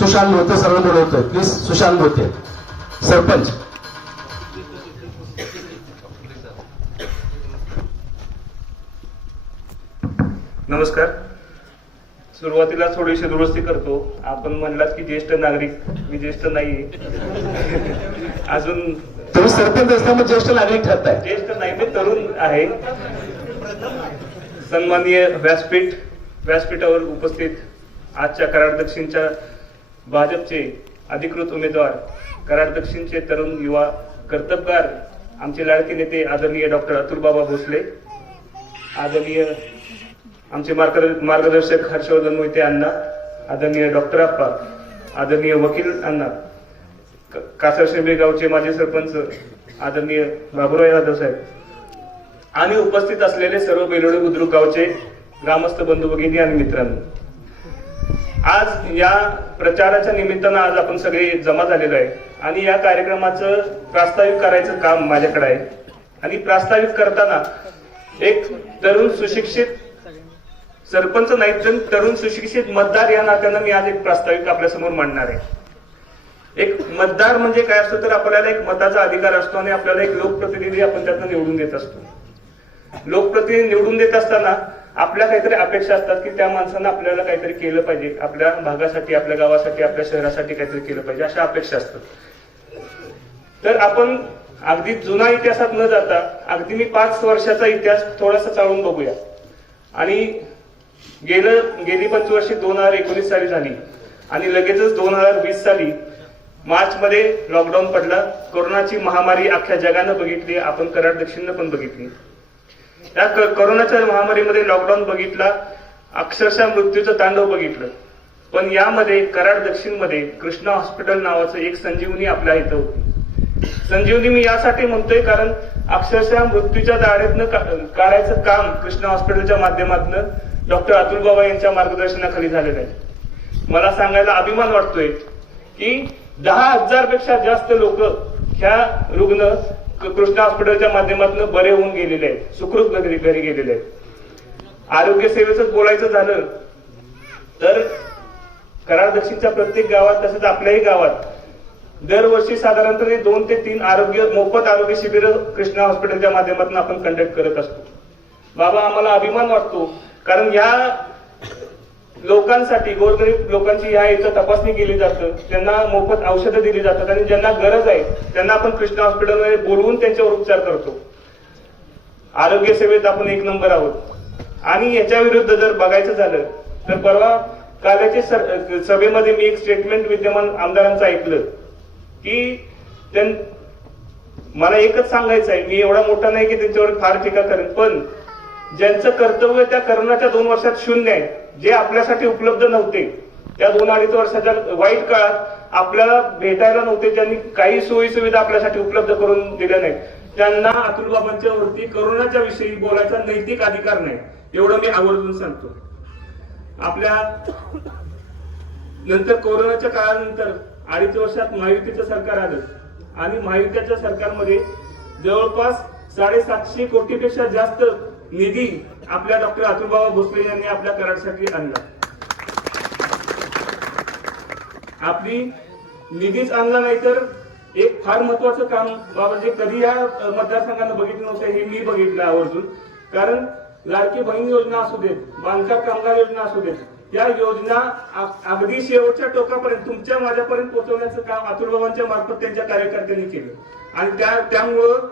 सुशांत मोते सर्व बोलवतोय. प्लीज सुशांत मोते सरपंच. नमस्कार. सुरुवातीला थोडीशी दुरुस्ती करतो. आपण म्हणलात की ज्येष्ठ नागरिक मी ज्येष्ठ नाहीये. अजून तुम्ही सरपंच असल्यामुळे ज्येष्ठ नागरिक ठरताय. ज्येष्ठ नाही मी तरुण आहे. सन्माननीय व्यासपीठ व्यासपीठावर उपस्थित आजच्या कराड दक्षिणच्या भाजपचे अधिकृत उमेदवार कराड दक्षिणचे तरुण युवा कर्तबगार आमचे लाडके नेते आदरणीय डॉक्टर अतुल बाबा भोसले आदरणीय आमचे मार्ग- मार्गदर्शक हर्षवर्धन मोहिते अण्णा आदरणीय डॉक्टर आप्पा आदरणीय वकील अण्णा क- कासर शिंबे गावचे माजी सरपंच आदरणीय बाबुराव यादव साहेब. आणि उपस्थित असलेले सर्व बेलोडे बुद्रुक गावचे ग्रामस्थ बंधू भगिनी आणि मित्रांनो आज या प्रचाराच्या निमित्तानं आज आपण सगळे जमा झालेलो आहे. आणि या कार्यक्रमाचं प्रास्ताविक करायचं काम माझ्याकडे आहे. आणि प्रास्ताविक करताना एक तरुण सुशिक्षित सरपंच नाही तर तरुण सुशिक्षित मतदार या नात्यानं मी आज एक प्रास्ताविक आपल्यासमोर मांडणार आहे. एक मतदार म्हणजे काय असतो तर आपल्याला एक मताचा अधिकार असतो आणि आपल्याला एक लोकप्रतिनिधी आपण त्यातनं निवडून देत असतो. लोकप्रतिनिधी निवडून देत असताना आपल्या काहीतरी अपेक्षा असतात की त्या माणसानं आपल्याला काहीतरी केलं पाहिजे. आपल्या भागासाठी आपल्या गावासाठी आपल्या शहरासाठी काहीतरी केलं पाहिजे अशा अपेक्षा असतात. तर आपण अगदी जुना इतिहासात न जाता अगदी मी पाच वर्षाचा इतिहास थोडासा चाळून बघूया. आणि गेलं गेली पंचवर्षी दोन हजार एकोणीस साली झाली. आणि लगेचच दोन हजार वीस साली मार्च मध्ये लॉकडाऊन पडला. कोरोनाची महामारी अख्ख्या जगानं बघितली आपण कराड दक्षिणनं पण बघितली. त्या करोनाच्या कोरोनाच्या महामारीमध्ये लॉकडाऊन बघितला अक्षरशः मृत्यूचं तांडव बघितलं. पण यामध्ये कराड दक्षिणमध्ये कृष्णा हॉस्पिटल नावाचं एक संजीवनी आपल्या इथं होती. संजीवनी मी यासाठी म्हणतोय कारण अक्षरशः मृत्यूच्या दाढेतनं काढायचं काम कृष्णा हॉस्पिटलच्या माध्यमातून डॉक्टर अतुल बाबा यांच्या मार्गदर्शनाखाली झालेलं आहे. मला सांगायला अभिमान वाटतोय की दहा हजारपेक्षा जास्त लोक ह्या रुग्ण कृष्णा हॉस्पिटलच्या माध्यमातून बरे होऊन गेलेले आहेत. सुखरूप घरी घरी गेलेले आहेत. आरोग्य सेवेच बोलायचं झालं तर कराड दक्षिणच्या प्रत्येक गावात तसंच आपल्याही गावात दरवर्षी साधारणपणे दोन ते तीन आरोग्य मोफत आरोग्य शिबिर कृष्णा हॉस्पिटलच्या माध्यमातून आपण कंडक्ट करत असतो. बाबा आम्हाला अभिमान वाटतो कारण या लोकांसाठी गोरगरीब लोकांची या इथं तपासणी केली जातं. त्यांना मोफत औषधं दिली जातात आणि ज्यांना गरज आहे त्यांना आपण कृष्णा हॉस्पिटलमध्ये बोलवून त्यांच्यावर उपचार करतो. आरोग्य सेवेत आपण एक नंबर आहोत. आणि याच्या विरुद्ध जर बघायचं झालं तर परवा काल्याच्या सर- सभेमध्ये मी एक स्टेटमेंट विद्यमान आमदारांचं ऐकलं की त्यां मला एकच सांगायचं आहे मी एवढा मोठा नाही की त्यांच्यावर फार टीका करेन पण ज्यांचं कर्तव्य त्या करोनाच्या दोन वर्षात शून्य आहे जे आपल्यासाठी उपलब्ध नव्हते. त्या दोन अडीच वर्षाच्या वाईट काळात आपल्याला भेटायला नव्हते ज्यांनी काही सोयी सुविधा आपल्यासाठी उपलब्ध करून दिल्या नाहीत. त्यांना अतुल बाबांच्या वरती करोनाच्या विषयी बोलायचा नैतिक अधिकार नाही एवढं मी आवर्जून सांगतो. आपल्या नंतर कोरोनाच्या काळानंतर अडीच वर्षात महायुतीचं सरकार आलं. आणि महायुतीच्या सरकारमध्ये जवळपास साडेसातशे कोटीपेक्षा जास्त निधी आपल्या डॉक्टर अतुलबाबा भोसले यांनी आपल्या कराडसाठी आणला. आपली निधीच आणला नाही तर एक फार महत्वाचं काम बाबा जे कधी या मतदारसंघानं बघितलं नव्हतं हे मी बघितलं आवर्जून. कारण लाडकी बहीण योजना असू देत बांधकाम कामगार योजना असू देत या योजना अगदी शेवटच्या टोकापर्यंत तुमच्या माझ्यापर्यंत पोहोचवण्याचं काम अतुलबाबांच्या मार्फत त्यांच्या कार्यकर्त्यांनी केलं. आणि त्या त्यामुळं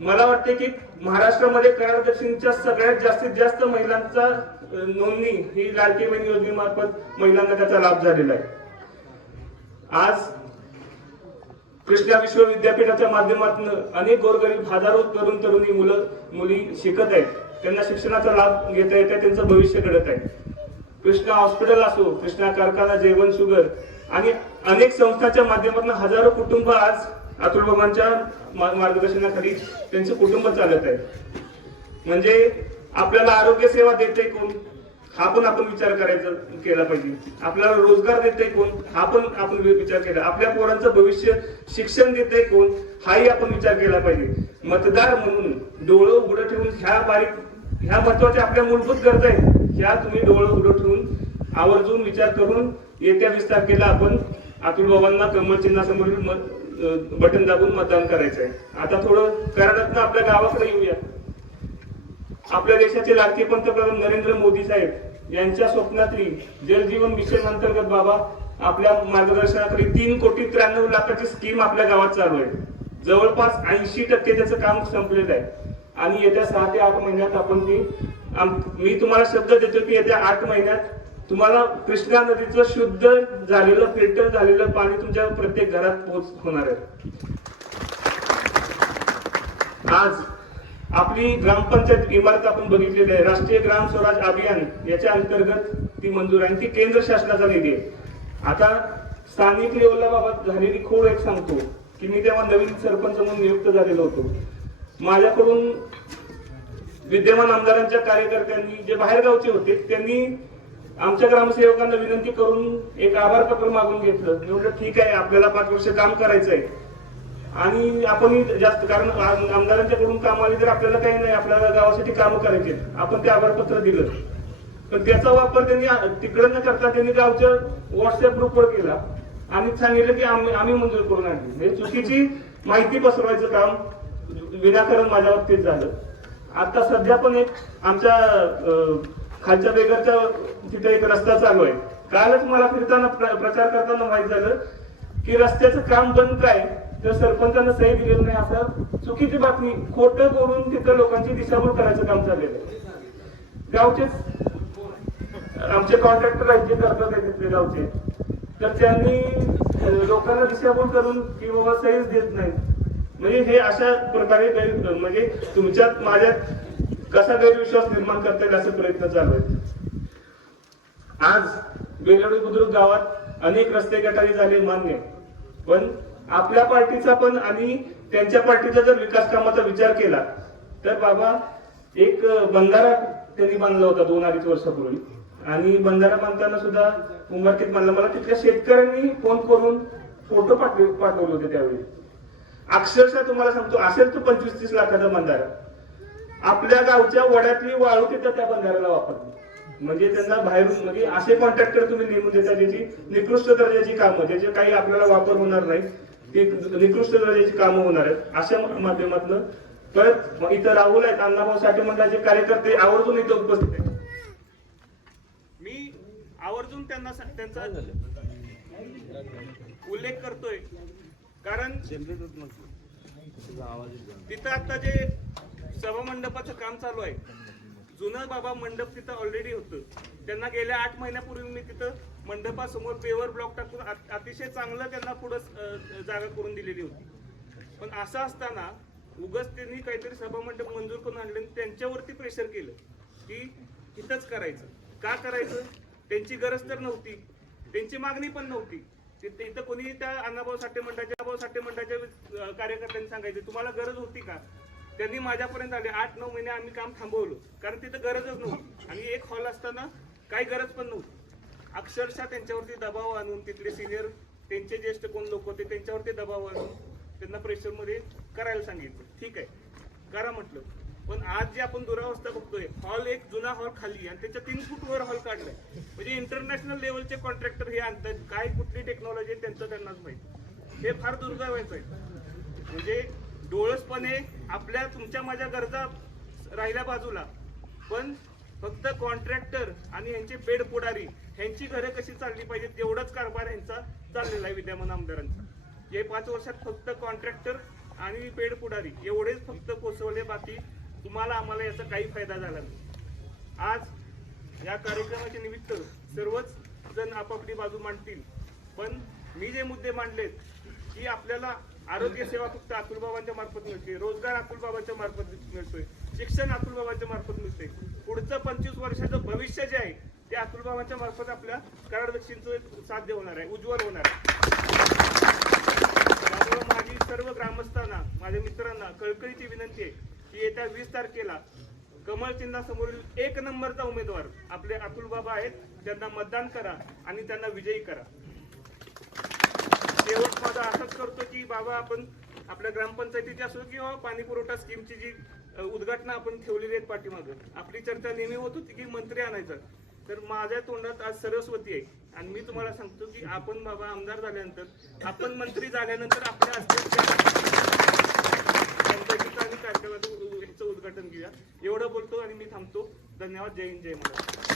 मला वाटते की महाराष्ट्रामध्ये कराड दक्षिणच्या सगळ्यात जास्तीत जास्त महिलांचा नोंदणी ही लाडकी बहीण योजनेमार्फत महिलांना त्याचा लाभ झालेला आहे. आज कृष्णा विश्व विद्यापीठाच्या माध्यमातून अनेक गोरगरीब हजारो तरुण तरुणी मुलं मुली शिकत आहेत. त्यांना शिक्षणाचा लाभ घेता येत आहे त्यांचं भविष्य घडत आहे. कृष्णा हॉस्पिटल असो कृष्णा कारखाना जेवण शुगर आणि अनेक संस्थांच्या माध्यमातून हजारो कुटुंब आज अतुल बाबांच्या मा- मार्गदर्शनाखाली त्यांचे कुटुंब चालत आहे. म्हणजे आपल्याला आरोग्य सेवा देते कोण? हा पण आपण विचार करायचा केला पाहिजे. आपल्याला रोजगार देते कोण? हा पण आपण विचार केला. आपल्या पोरांचं भविष्य शिक्षण देते कोण? हाही आपण विचार केला पाहिजे. मतदार म्हणून डोळं उघडं ठेवून ह्या बारीक ह्या महत्त्वाच्या आपल्या मूलभूत गरजा आहेत. ह्या तुम्ही डोळं उघडं ठेवून आवर्जून विचार करून येत्या वीस तारखेला आपण अतुल बाबांना कमल चिन्हासमोरील मत- बटन दाबून मतदान करायचं आहे आता थोडं कर्नाटकनं आपल्या गावाकडे येऊया. आपल्या देशाचे लाडके पंतप्रधान नरेंद्र मोदी साहेब यांच्या स्वप्नातली जल जीवन मिशन अंतर्गत बाबा आपल्या मार्गदर्शनाकडे तीन कोटी त्र्याण्णव लाखाची स्कीम आपल्या गावात चालू आहे. जवळपास ऐंशी टक्के त्याचं काम संपलेलं आहे. आणि येत्या सहा ते आठ महिन्यात आपण ती मी तुम्हाला शब्द देतो की येत्या आठ महिन्यात तुम्हाला कृष्णा नदीचं शुद्ध झालेलं फिल्टर झालेलं पाणी तुमच्या प्रत्येक घरात पोहोच होणार आहे. आज आपली ग्रामपंचायत इमारत आपण बघितलेली आहे. राष्ट्रीय ग्राम स्वराज अभियान याच्या अंतर्गत ती मंजूर आहे आणि ती केंद्र शासनाचा निधी आहे. आता स्थानिक लेवलला बाबा झालेली खोड एक सांगतो की मी तेव्हा नवीन सरपंच म्हणून नियुक्त झालेलो होतो. माझ्याकडून विद्यमान आमदारांच्या कार्यकर्त्यांनी जे बाहेरगावचे होते त्यांनी आमच्या ग्रामसेवकांना विनंती करून एक आभार पत्र मागून घेतलं. मी म्हटलं ठीक आहे आपल्याला पाच वर्ष काम करायचं आहे आणि आपण जास्त कारण आम- आमदारांच्याकडून काम आली तर आपल्याला काही नाही आपल्याला गावासाठी कामं करायचे आहेत. आपण ते आभारपत्र दिलं. पण त्याचा वापर त्यांनी तिकडे न करता त्यांनी गावच्या व्हॉट्सअप ग्रुपवर केला. आणि सांगितलं की आम्ही आम्ही मंजूर करून आणली. म्हणजे चुकीची माहिती पसरवायचं काम विनाकारण माझ्या बाबतीत झालं. आता सध्या पण एक आमच्या खालच्या बेगरच्या तिथे एक रस्ता चालू आहे. कालच मला फिरताना प्र- प्रचार करताना माहीत झालं की रस्त्याचं काम बंद काय? तर सरपंचानं सही दिलेलं नाही असं चुकीची बातमी. खोटं करून तिथं लोकांची दिशाभूल करायचं काम चाललेलं आहे. गावचेच आमचे कॉन्ट्रॅक्टर आहेत जे करतात तिथले गावचे. तर त्यांनी लोकांना दिशाभूल करून की बाबा सहीच देत नाही. म्हणजे हे अशा प्रकारे म्हणजे तुमच्यात माझ्यात कसा गैरविश्वास निर्माण करता येईल असे प्रयत्न चालू आहेत? आज बेलवडी बुद्रुक गावात अनेक रस्ते गटारी झाले मान्य. पण आपल्या पार्टीचा पण आणि त्यांच्या पार्टीचा जर विकास कामाचा विचार केला तर बाबा एक बंधारा त्यांनी बांधला होता दोन अडीच वर्षापूर्वी. आणि बंधारा बांधताना सुद्धा उमरकीत बांधला. मला तिथल्या शेतकऱ्यांनी फोन करून फोटो पाठव पाठवले होते त्यावेळी. अक्षरशः तुम्हाला सांगतो असेल तो पंचवीस तीस लाखाचा बंधारा. आपल्या गावच्या वड्यातली वाळू तिथं त्या बंधाऱ्याला वापरली. म्हणजे त्यांना बाहेरून म्हणजे असे कॉन्ट्रॅक्टर तुम्ही नेमून देता ज्याची निकृष्ट दर्जाची कामं ज्याचे काही आपल्याला वापर होणार नाही ती निकृष्ट दर्जाची कामं होणार आहेत अशा माध्यमातून. परत इथं राहुल आहेत अण्णाभाऊ साठे मंडळाचे कार्यकर्ते आवर्जून इथं उपस्थित आहेत. मी आवर्जून त्यांना त्यांचा उल्लेख करतोय. कारण तिथं आता जे सभामंडपाचं काम चालू आहे. जुनं बाबा मंडप तिथं ऑलरेडी होतं. त्यांना गेल्या आठ महिन्यापूर्वी मी तिथं मंडपासमोर पेवर ब्लॉक टाकून अतिशय चांगलं त्यांना पुढं जागा करून दिलेली होती. पण असं असताना उगच त्यांनी काहीतरी सभामंडप मंजूर करून आणले आणि त्यांच्यावरती प्रेशर केलं की इथंच करायचं. का करायचं? त्यांची गरज तर नव्हती. त्यांची मागणी पण नव्हती. तिथे इथं कोणी त्या अण्णाभाऊ साठे मंडळाच्या भाऊ साठे मंडळाच्या कार्यकर्त्यांनी सांगायचे तुम्हाला गरज होती का? त्यांनी माझ्यापर्यंत आले. आठ नऊ महिने आम्ही काम थांबवलं. कारण तिथं गरजच नव्हती. आणि एक हॉल असताना काही गरज पण नव्हती. अक्षरशः त्यांच्यावरती दबाव आणून तिथले सिनियर त्यांचे ज्येष्ठ कोण लोक होते त्यांच्यावरती दबाव आणून त्यांना प्रेशरमध्ये करायला सांगितलं. ठीक आहे. करा म्हटलं. पण आज जे आपण दुरावस्था बघतोय हॉल एक जुना हॉल खाली आणि त्याच्या तीन फूट वर हॉल काढलाय. म्हणजे इंटरनॅशनल लेवलचे कॉन्ट्रॅक्टर हे आणतात काय कुठली टेक्नॉलॉजी त्यांचं त्यांनाच माहिती. हे फार दुर्दैवायचं आहे. म्हणजे डोळसपणे आपल्या तुमच्या माझ्या गरजा राहिल्या बाजूला. पण फक्त कॉन्ट्रॅक्टर आणि यांचे पेड पुढारी ह्यांची घरं कशी चालली पाहिजेत एवढाच कारभार यांचा चाललेला आहे विद्यमान आमदारांचा. हे पाच वर्षात फक्त कॉन्ट्रॅक्टर आणि पेड पुढारी एवढेच फक्त कोसवले बाकी तुम्हाला आम्हाला याचा काही फायदा झाला नाही. आज या कार्यक्रमाच्या निमित्त सर्वच जण आपापली बाजू मांडतील. पण मी जे मुद्दे मांडलेत की आपल्याला आरोग्य सेवा फक्त अकुलबाबांच्या मार्फत मिळते. रोजगार अकुलबाबांच्या मार्फत मिळतोय. शिक्षण अकुलबाबांच्या मार्फत मिळते पुढचं पंचवीस वर्षाचं भविष्य जे आहे ते अकुलबाबांच्या मार्फत आपल्या कराड दक्षिणचं साध्य होणार आहे उज्ज्वल होणार आहे. त्यामुळे माझी सर्व ग्रामस्थांना माझ्या मित्रांना कळकळीची विनंती आहे की येत्या वीस तारखेला कमळ चिन्हासमोरील एक नंबरचा उमेदवार आपले अकुलबाबा आहेत त्यांना मतदान करा आणि त्यांना विजयी करा. शेवट माझा असंच करतो की बाबा आपण आपल्या ग्रामपंचायतीची असो किंवा पाणी पुरवठा स्कीमची जी उद्घाटन उद्घाटना आपण ठेवलेली आहेत पाठीमागं आपली चर्चा नेहमी होत होती की मंत्री आणायचा. तर माझ्या तोंडात आज सरस्वती आहे. आणि मी तुम्हाला सांगतो की आपण बाबा आमदार झाल्यानंतर आपण मंत्री झाल्यानंतर आपल्या असलेल्या आणि कार्यक्रमाचं ह्याचं उद्घाटन घेऊया. एवढं बोलतो आणि मी थांबतो. धन्यवाद. जय हिंद जय महाराज